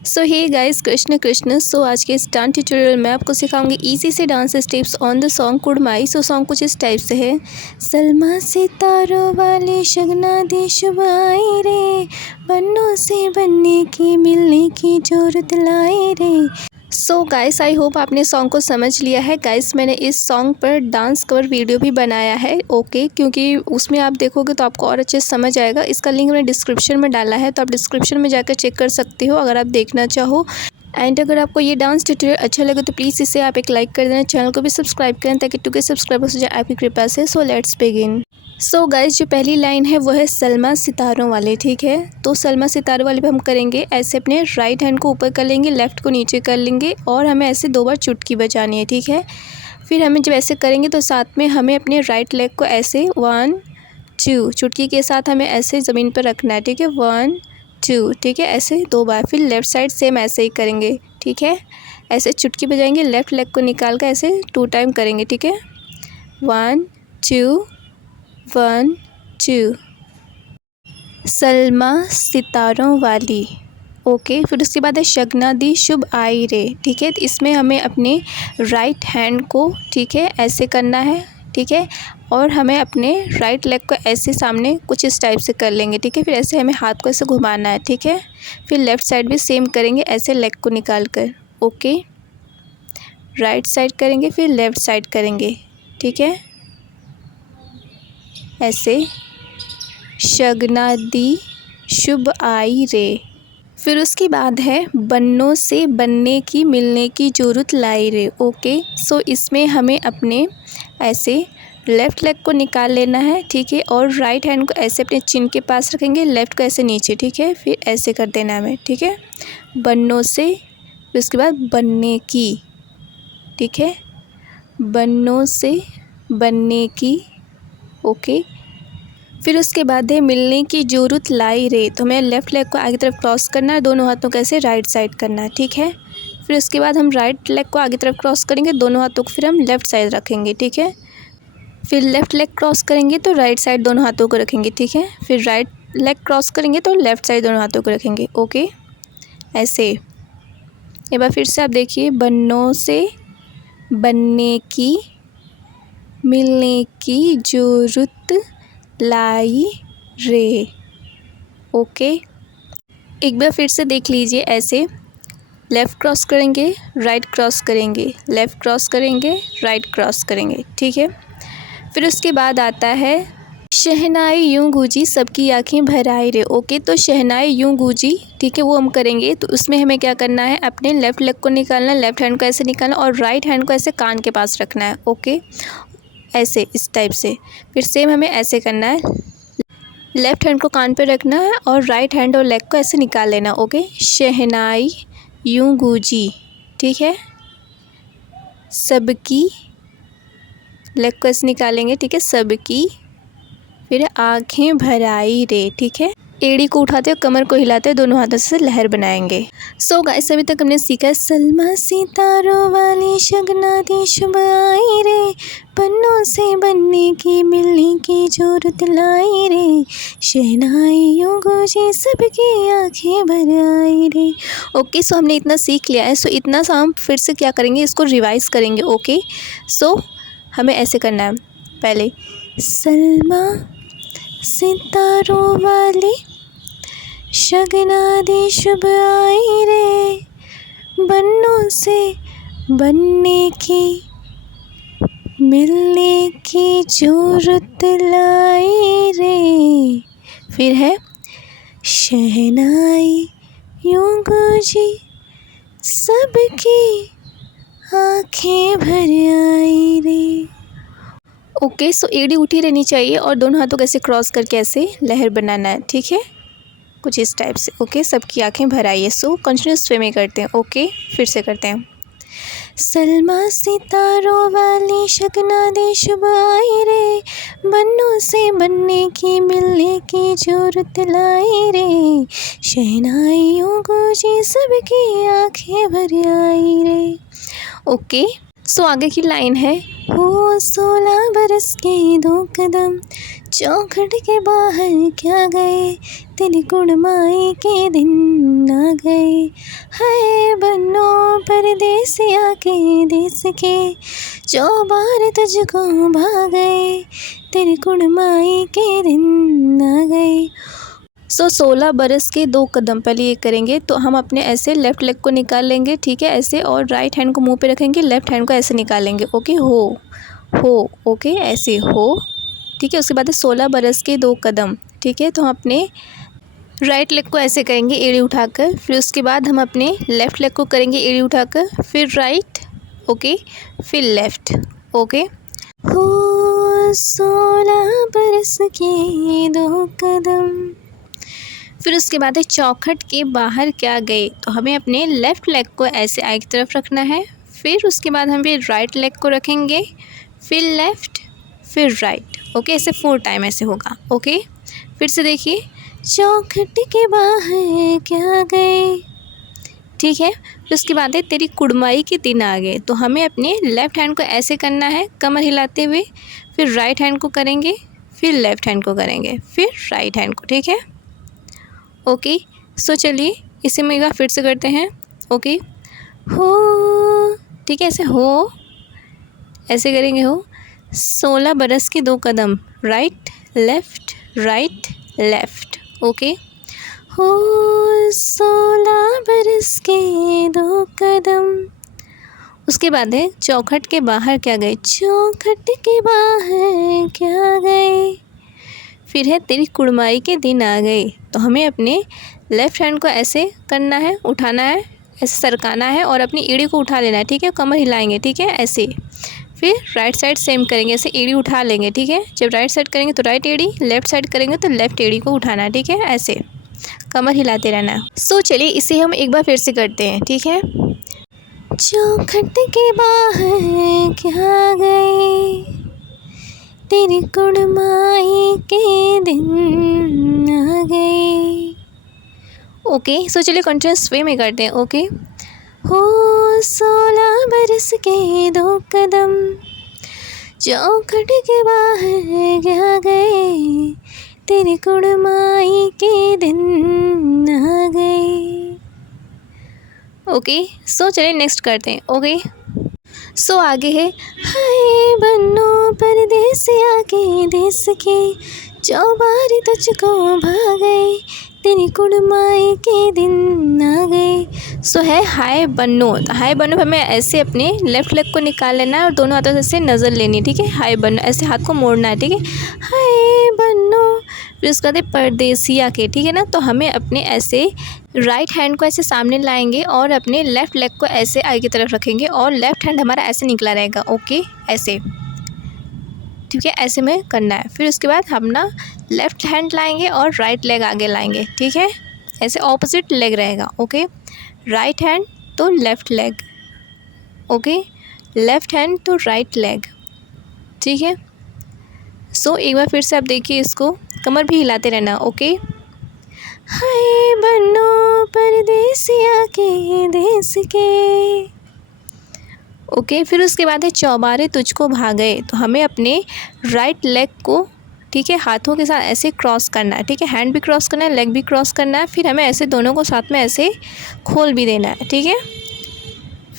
सो hey guys, Krishna Krishna. So आज के इस डांस ट्यूटोरियल में आपको सिखाऊंगी इजी से dance steps on the song Kudmayi. So song कुछ इस टाइप से है। सलमा सितारों वाले शगना दी शुभ आई रे, बन्नों से बनने की मिलने की जरूरत लाई रे। सो गाइस, आई होप आपने सॉन्ग को समझ लिया है। गाइस, मैंने इस सॉन्ग पर डांस कवर वीडियो भी बनाया है, ओके, क्योंकि उसमें आप देखोगे तो आपको और अच्छे से समझ आएगा। इसका लिंक मैंने डिस्क्रिप्शन में डाला है, तो आप डिस्क्रिप्शन में जाकर चेक कर सकते हो अगर आप देखना चाहो। एंड अगर आपको ये डांस ट्यूटोरियल अच्छा लगे तो प्लीज़ इसे आप एक लाइक कर देना, चैनल को भी सब्सक्राइब करें ताकि 2K सब्सक्राइबर्स हो जाए आपकी कृपा से। So let's begin. So guys, जो पहली लाइन है वो है सलमा सितारों वाले, ठीक है। तो सलमा सितारों वाले पे हम करेंगे ऐसे, अपने राइट हैंड को ऊपर कर लेंगे, लेफ़्ट को नीचे कर लेंगे और हमें ऐसे 2 बार चुटकी बजानी है, ठीक है। फिर हमें जब ऐसे करेंगे तो साथ में हमें अपने राइट लेग को ऐसे 1 2 चुटकी के साथ हमें ऐसे ज़मीन पर रखना है, ठीक है। 1 2, ठीक है, ऐसे 2 बार। फिर लेफ़्ट साइड सेम ऐसे ही करेंगे, ठीक है। ऐसे चुटकी बजाएंगे, लेफ़्ट लेग को निकाल कर ऐसे 2 टाइम करेंगे, ठीक है। 1 2 1 2। सलमा सितारों वाली, ओके। फिर उसके बाद है शगना दी शुभ आई रे, ठीक है। तो इसमें हमें अपने राइट हैंड को, ठीक है, ऐसे करना है, ठीक है। और हमें अपने राइट लेग को ऐसे सामने कुछ इस टाइप से कर लेंगे, ठीक है। फिर ऐसे हमें हाथ को ऐसे घुमाना है, ठीक है। फिर लेफ़्ट साइड भी सेम करेंगे, ऐसे लेग को निकाल कर, ओके। राइट साइड करेंगे, फिर लेफ़्ट साइड करेंगे, ठीक है, ऐसे। शगना दी शुभ आई रे। फिर उसके बाद है बन्नों से बनने की मिलने की जरूरत लाई रे, ओके। सो इसमें हमें अपने ऐसे लेफ़्ट लेग को निकाल लेना है, ठीक है। और राइट हैंड को ऐसे अपने चिन के पास रखेंगे, लेफ़्ट को ऐसे नीचे, ठीक है। फिर ऐसे कर देना है हमें, ठीक है। बन्नों से, फिर उसके बाद बनने की, ठीक है। बन्नों से बनने की, ओके। फिर उसके बाद है मिलने की जरूरत लाई रे। तो हमें लेफ़्ट लेग को आगे तरफ क्रॉस करना है, दोनों हाथों को ऐसे राइट साइड करना है, ठीक है। फिर उसके बाद हम राइट लेग को आगे तरफ क्रॉस करेंगे, दोनों हाथों को फिर हम लेफ़्ट साइड रखेंगे, ठीक है। फिर लेफ़्ट लेग क्रॉस करेंगे तो राइट साइड दोनों हाथों को रखेंगे, ठीक है। फिर राइट लेग क्रॉस करेंगे तो लेफ़्ट साइड दोनों हाथों को रखेंगे, ओके, ऐसे। एक बार फिर से आप देखिए, बन्नों से बनने की मिलने की जरूरत लाई रे, ओके। एक बार फिर से देख लीजिए, ऐसे लेफ़्ट क्रॉस करेंगे, राइट क्रॉस करेंगे, लेफ़्ट क्रॉस करेंगे, राइट क्रॉस करेंगे, ठीक है। फिर उसके बाद आता है शहनाई यूं गूंजी सबकी आंखें भर आई रे, ओके। तो शहनाई यूं गूंजी, ठीक है, वो हम करेंगे। तो उसमें हमें क्या करना है, अपने लेफ़्ट लेग को निकालना है, लेफ़्ट हैंड को ऐसे निकालना और राइट हैंड को ऐसे कान के पास रखना है, ओके, ऐसे, इस टाइप से। फिर सेम हमें ऐसे करना है, लेफ़्ट हैंड को कान पे रखना है और राइट हैंड और लेग को ऐसे निकाल लेना, ओके। शहनाई यूं गूंजी, ठीक है, सबकी, लेग को ऐसे निकालेंगे, ठीक है, सबकी। फिर आंखें भर आई रे, ठीक है। एड़ी को उठाते और कमर को हिलाते दोनों हाथों से लहर बनाएंगे। सो गाइस, अभी तक हमने सीखा है सलमा सितारों वाली शगना दी शुभ आई रे, पन्नों से बनने की मिलने की जरूरत लाई रे, शहनाई यूं गूंजी सबकी आंखें भर आई रे, ओके। सो हमने इतना सीख लिया है। सो इतना सा हम फिर से क्या करेंगे, इसको रिवाइज करेंगे, ओके। सो हमें ऐसे करना है, पहले सलमा सितारों वाली शगना दी शुभ आई रे, बन्नों से बनने की मिलने की जरूरत लाई रे। फिर है शहनाई यूं गूंजी सबकी आंखें भर आई रे, ओके। सो एड़ी उठी रहनी चाहिए और दोनों हाथों को ऐसे क्रॉस करके ऐसे लहर बनाना है, ठीक है, कुछ इस टाइप से, ओके। सबकी आंखें भर आई है। सो कंटिन्यूस वे में करते हैं, ओके। फिर से करते हैं। सलमा सितारों वाली शगना दी शुभ आई रे, बन्नों से बनने की मिलने की जरूरत लाई रे, शहनाई यूं गूंजी सबकी आंखें भर आई रे, ओके। सो आगे की लाइन है, हो 16 बरस के 2 कदम, चौखट के बाहर क्या गए, तेरी कुड़माई के दिन आ गए। हाय बन्नो परदेसिया के देश के, चौबार तुझको भा गए, तेरी कुड़माई के दिन आ गए। सो 16 बरस के 2 कदम, पहले ये करेंगे तो हम अपने ऐसे लेफ़्ट लेग को निकाल लेंगे, ठीक है, ऐसे, और राइट हैंड को मुंह पे रखेंगे, लेफ़्ट हैंड को ऐसे निकालेंगे, ओके, हो, ओके, ऐसे हो, ठीक है। उसके बाद है 16 बरस के 2 कदम, ठीक है। तो हम अपने राइट लेग को ऐसे करेंगे एड़ी उठाकर, फिर उसके बाद हम अपने लेफ़्ट लेग को करेंगे एड़ी उठाकर, फिर राइट, ओके, फिर लेफ़्ट, ओके। हो 16 बरस के 2 कदम, फिर उसके बाद है चौखट के बाहर क्या गए, तो हमें अपने लेफ़्ट लेग को ऐसे आगे की तरफ रखना है, फिर उसके बाद हम फिर राइट लेग को रखेंगे, फिर लेफ़्ट, फिर राइट, ओके, ऐसे 4 टाइम ऐसे होगा, ओके। फिर से देखिए, चौखट के बाहर क्या गए, ठीक है। फिर उसके बाद है तेरी कुड़माई के दिन आ गए, तो हमें अपने लेफ़्ट हैंड को ऐसे करना है कमर हिलाते हुए, फिर राइट हैंड को करेंगे, फिर लेफ़्ट हैंड को करेंगे, फिर राइट हैंड को, ठीक है, ओके। सो चलिए इसे हम एक बार फिर से करते हैं, ओके। हो, ठीक है, ऐसे हो, ऐसे करेंगे, हो 16 बरस के 2 कदम, राइट लेफ़्ट, ओके। हो 16 बरस के 2 कदम, उसके बाद है चौखट के बाहर क्या गए, चौखट के बाहर क्या गए, फिर है तेरी कुड़माई के दिन आ गए, तो हमें अपने लेफ़्ट हैंड को ऐसे करना है, उठाना है, ऐसे सरकाना है और अपनी एड़ी को उठा लेना है, ठीक है, कमर हिलाएंगे, ठीक है, ऐसे। फिर राइट साइड सेम करेंगे, ऐसे एड़ी उठा लेंगे, ठीक है। जब राइट साइड करेंगे तो राइट एड़ी, लेफ़्ट साइड करेंगे तो लेफ़्ट एड़ी को उठाना है, ठीक है, ऐसे कमर हिलाते रहना है। सो चलिए इसे हम एक बार फिर से करते हैं, ठीक है। चौखट के बाहर क्या गए, तेरी कुड़माई के दिन आ गए, ओके। सो चलिए कंटिन्यूस वे में करते हैं, ओके। हो 16 बरस के 2 कदम, चौखट के बाहर क्या गए, तेरी कुड़माई के दिन आ गए, ओके। सो चलिए नेक्स्ट करते हैं, ओके। सो आगे है, हाय बन्नो परदेसिया के देश के, चौबार तुझको भा गए, तेरी कुड़माई के दिन आ गए। सो है हाय बन्नो, तो हाय बन्नो हमें ऐसे अपने लेफ़्ट लेग को निकाल लेना है और दोनों हाथों से नज़र लेनी है, ठीक है, हाय बन्नो, ऐसे हाथ को मोड़ना है, ठीक है, हाय बन्नो। फिर उसके बाद परदेसिया के, ठीक है ना, तो हमें अपने ऐसे राइट हैंड को ऐसे सामने लाएंगे और अपने लेफ़्ट लेग को ऐसे आगे की तरफ रखेंगे और लेफ़्ट हैंड हमारा ऐसे निकला रहेगा, ओके, ऐसे, ठीक है, ऐसे में करना है। फिर उसके बाद हम ना लेफ़्ट हैंड लाएंगे और राइट लेग आगे लाएंगे, ठीक है, ऐसे ऑपोजिट लेग रहेगा, ओके, राइट हैंड तो left leg, okay, left hand तो राइट लेग, ठीक है। सो एक बार फिर से आप देखिए इसको, कमर भी हिलाते रहना, ओके। हाय बन्नो परदेसिया के देश के, ओके। फिर उसके बाद है चौबारे तुझको भा गए, तो हमें अपने राइट लेग को, ठीक है, हाथों के साथ ऐसे क्रॉस करना है, ठीक है, हैंड भी क्रॉस करना है, लेग भी क्रॉस करना है, फिर हमें ऐसे दोनों को साथ में ऐसे खोल भी देना है, ठीक है।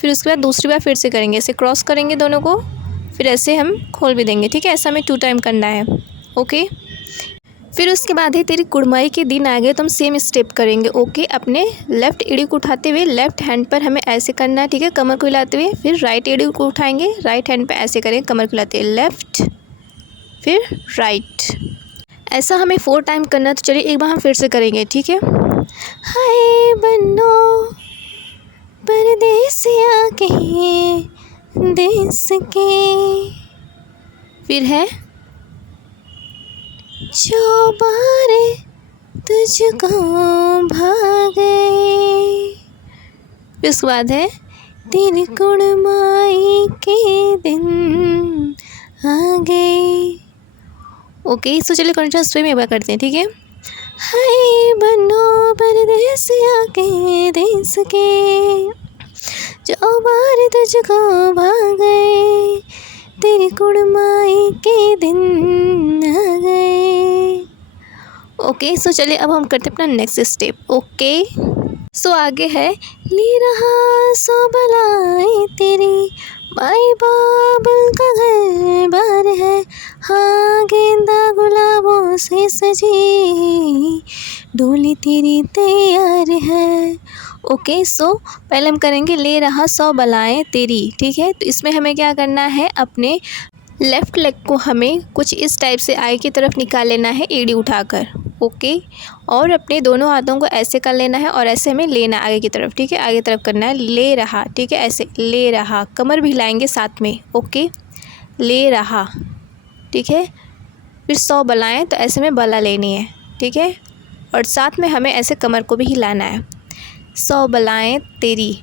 फिर उसके बाद दूसरी बार फिर से करेंगे, ऐसे क्रॉस करेंगे दोनों को, फिर ऐसे हम खोल भी देंगे, ठीक है, ऐसा हमें 2 टाइम करना है, ओके। फिर उसके बाद है तेरी कुड़माई के दिन आ गए, तो हम सेम स्टेप करेंगे, ओके। अपने लेफ़्ट एड़ी को उठाते हुए लेफ़्ट हैंड पर हमें ऐसे करना है, ठीक है, कमर को हिलाते हुए, फिर राइट एड़ी को उठाएंगे, राइट हैंड पे ऐसे करेंगे, कमर को हिलाते हुए, लेफ़्ट, फिर राइट, ऐसा हमें 4 टाइम करना है। तो चलिए एक बार हम फिर से करेंगे, ठीक है। हाय बन्नो परदेसिया के देश के, फिर है चौबारे तुझको भा गए, फिर उसके बाद है तेरी कुड़माई के दिन आ गए, ओके। सो चलिए कंटिन्यूस वे में एक बार करते हैं, ठीक है। हाय बन्नो परदेसिया के देश के, जो बार तुझको भा गए, तेरी कुड़माई के दिन आ गए। ओके, सो चलिए अब हम करते हैं अपना नेक्स्ट स्टेप। ओके, सो आगे है ले रहा सो बलाई तेरी, माई बाबुल का घर बार है, हाँ गेंदा गुलाबों से सजी, डोली तेरी तैयार है। ओके, सो पहले हम करेंगे ले रहा सौ बलाएं तेरी। ठीक है, तो इसमें हमें क्या करना है, अपने लेफ़्ट लेग को हमें कुछ इस टाइप से आगे की तरफ निकाल लेना है एड़ी उठाकर। ओके, और अपने दोनों हाथों को ऐसे कर लेना है और ऐसे हमें लेना आगे की तरफ। ठीक है, आगे तरफ करना है, ले रहा। ठीक है, ऐसे ले रहा, कमर भी हिलाएंगे साथ में। ओके, ले रहा। ठीक है, फिर 100 बलाएँ तो ऐसे में बला लेनी है। ठीक है, और साथ में हमें ऐसे कमर को भी हिलाना है। 100 बलाएँ तेरी,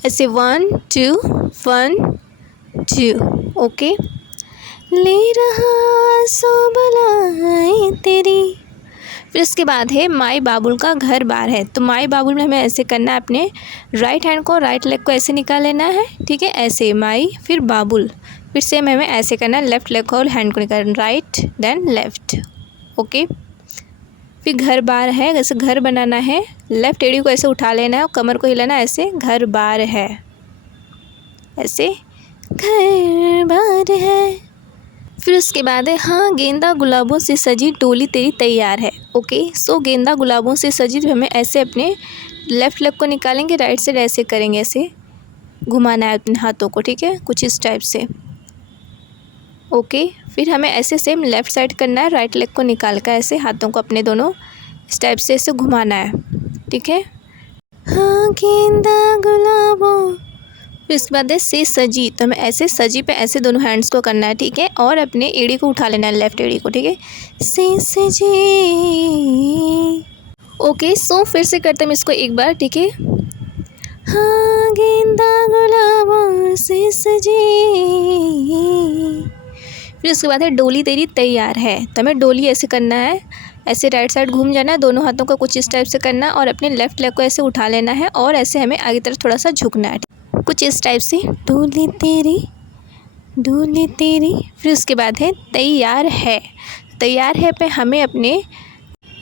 ऐसे 1 2 1 2। ओके, ले रहा सौ बलाएं तेरी। फिर उसके बाद है माई बाबुल का घर बार है, तो माई बाबुल में हमें ऐसे करना है, अपने राइट हैंड को, राइट लेग को ऐसे निकाल लेना है। ठीक है, ऐसे माई फिर बाबुल, फिर सेम हमें ऐसे करना है, लेफ़्ट लेग को और हैंड को निकालना, राइट देन लेफ़्ट। ओके, फिर घर बार है, जैसे घर बनाना है, लेफ़्ट एड़ी को ऐसे उठा लेना है और कमर को हिलाना, ऐसे घर बार है, ऐसे घर बार है। फिर उसके बाद है हाँ गेंदा गुलाबों से सजी डोली तेरी तैयार है। ओके, सो गेंदा गुलाबों से सजी, तो हमें ऐसे अपने लेफ़्ट लेग को निकालेंगे, राइट साइड ऐसे करेंगे, ऐसे घुमाना है अपने हाथों को। ठीक है, कुछ इस टाइप से। ओके, फिर हमें ऐसे सेम लेफ़्ट साइड करना है, राइट लेग को निकाल कर ऐसे हाथों को अपने दोनों इस टाइप से ऐसे घुमाना है। ठीक है, हाँ गेंदा गुलाबों। फिर उसके बाद है से सजी, तो हमें ऐसे सजी पे ऐसे दोनों हैंड्स को करना है। ठीक है, और अपने एड़ी को उठा लेना है, लेफ़्ट एड़ी को। ठीक है, से सजी। ओके, सो फिर से करते हैं इसको एक बार। ठीक है, हाँ गेंदा गुलाबों से सजी। फिर उसके बाद है डोली तेरी तैयार है, तो हमें डोली ऐसे करना है, ऐसे राइट साइड घूम जाना है, दोनों हाथों का कुछ इस टाइप से करना है और अपने लेफ़्ट लेग को ऐसे उठा लेना है और ऐसे हमें आगे तरफ थोड़ा सा झुकना है, कुछ इस टाइप से, डोली तेरी डोली तेरी। फिर उसके बाद है तैयार है। तैयार है पे हमें अपने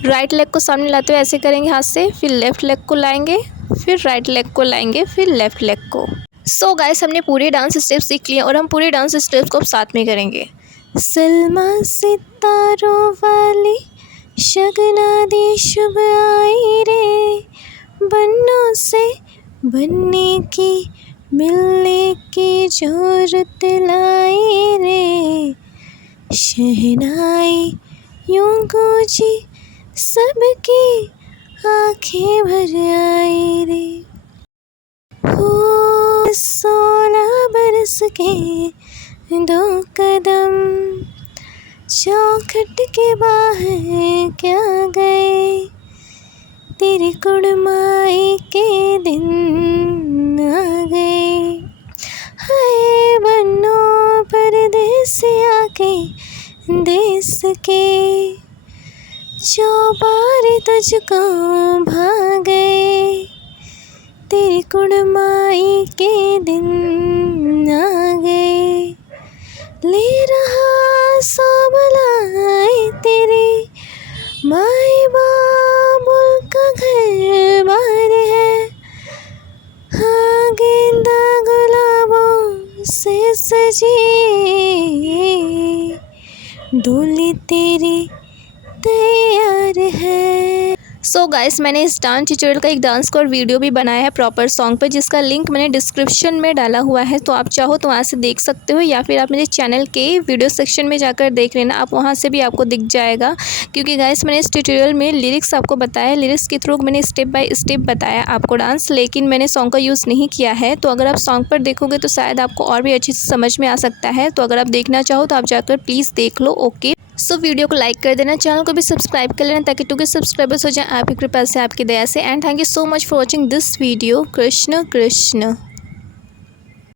राइट लेग को सामने लाते हुए ऐसे करेंगे हाथ से, फिर लेफ़्ट लेग को लाएंगे, फिर राइट लेग को लाएंगे, फिर लेफ़्ट लेग को। सो गाइस, हमने पूरे डांस स्टेप सीख लिए और हम पूरे डांस स्टेप्स को अब साथ में करेंगे। सलमा सितारों वाली शगना दी शुभ आई रे, बन्नों से बनने की मिलने की ज़रूरत लाई रे, शहनाई यूं गूंजी सबकी आँखें भर आई रे, हो 16 बरस के 2 कदम चौखट के बाहर क्या गए, तेरी कुड़माई के दिन आ गए, हाय बन्नो परदेसिया के देश के, जो बार तुझको भा गए, तेरी कुड़माई के दिन आ गए, ले रहा सौ बलाएं तेरी, माई बाबुल का घर बार है, हाँ गेंदा गुलाबों से सजी, डोली तेरी तैयार है। सो गाइस, मैंने इस डांस ट्यूटोरियल का एक डांस का वीडियो भी बनाया है प्रॉपर सॉन्ग पर, जिसका लिंक मैंने डिस्क्रिप्शन में डाला हुआ है, तो आप चाहो तो वहाँ से देख सकते हो, या फिर आप मेरे चैनल के वीडियो सेक्शन में जाकर देख लेना, आप वहाँ से भी आपको दिख जाएगा। क्योंकि गाइस, मैंने इस ट्यूटोरियल में लिरिक्स आपको बताया, लिरिक्स के थ्रू मैंने स्टेप बाय स्टेप बताया आपको डांस, लेकिन मैंने सॉन्ग का यूज़ नहीं किया है। तो अगर आप सॉन्ग पर देखोगे तो शायद आपको और भी अच्छे से समझ में आ सकता है। तो अगर आप देखना चाहो तो आप जाकर प्लीज़ देख लो। ओके, सो वीडियो को लाइक कर देना, चैनल को भी सब्सक्राइब कर लेना ताकि 2 के सब्सक्राइबर्स हो जाएं आपकी कृपा से, आपकी दया से। And thank you so much for watching this video. Krishna Krishna.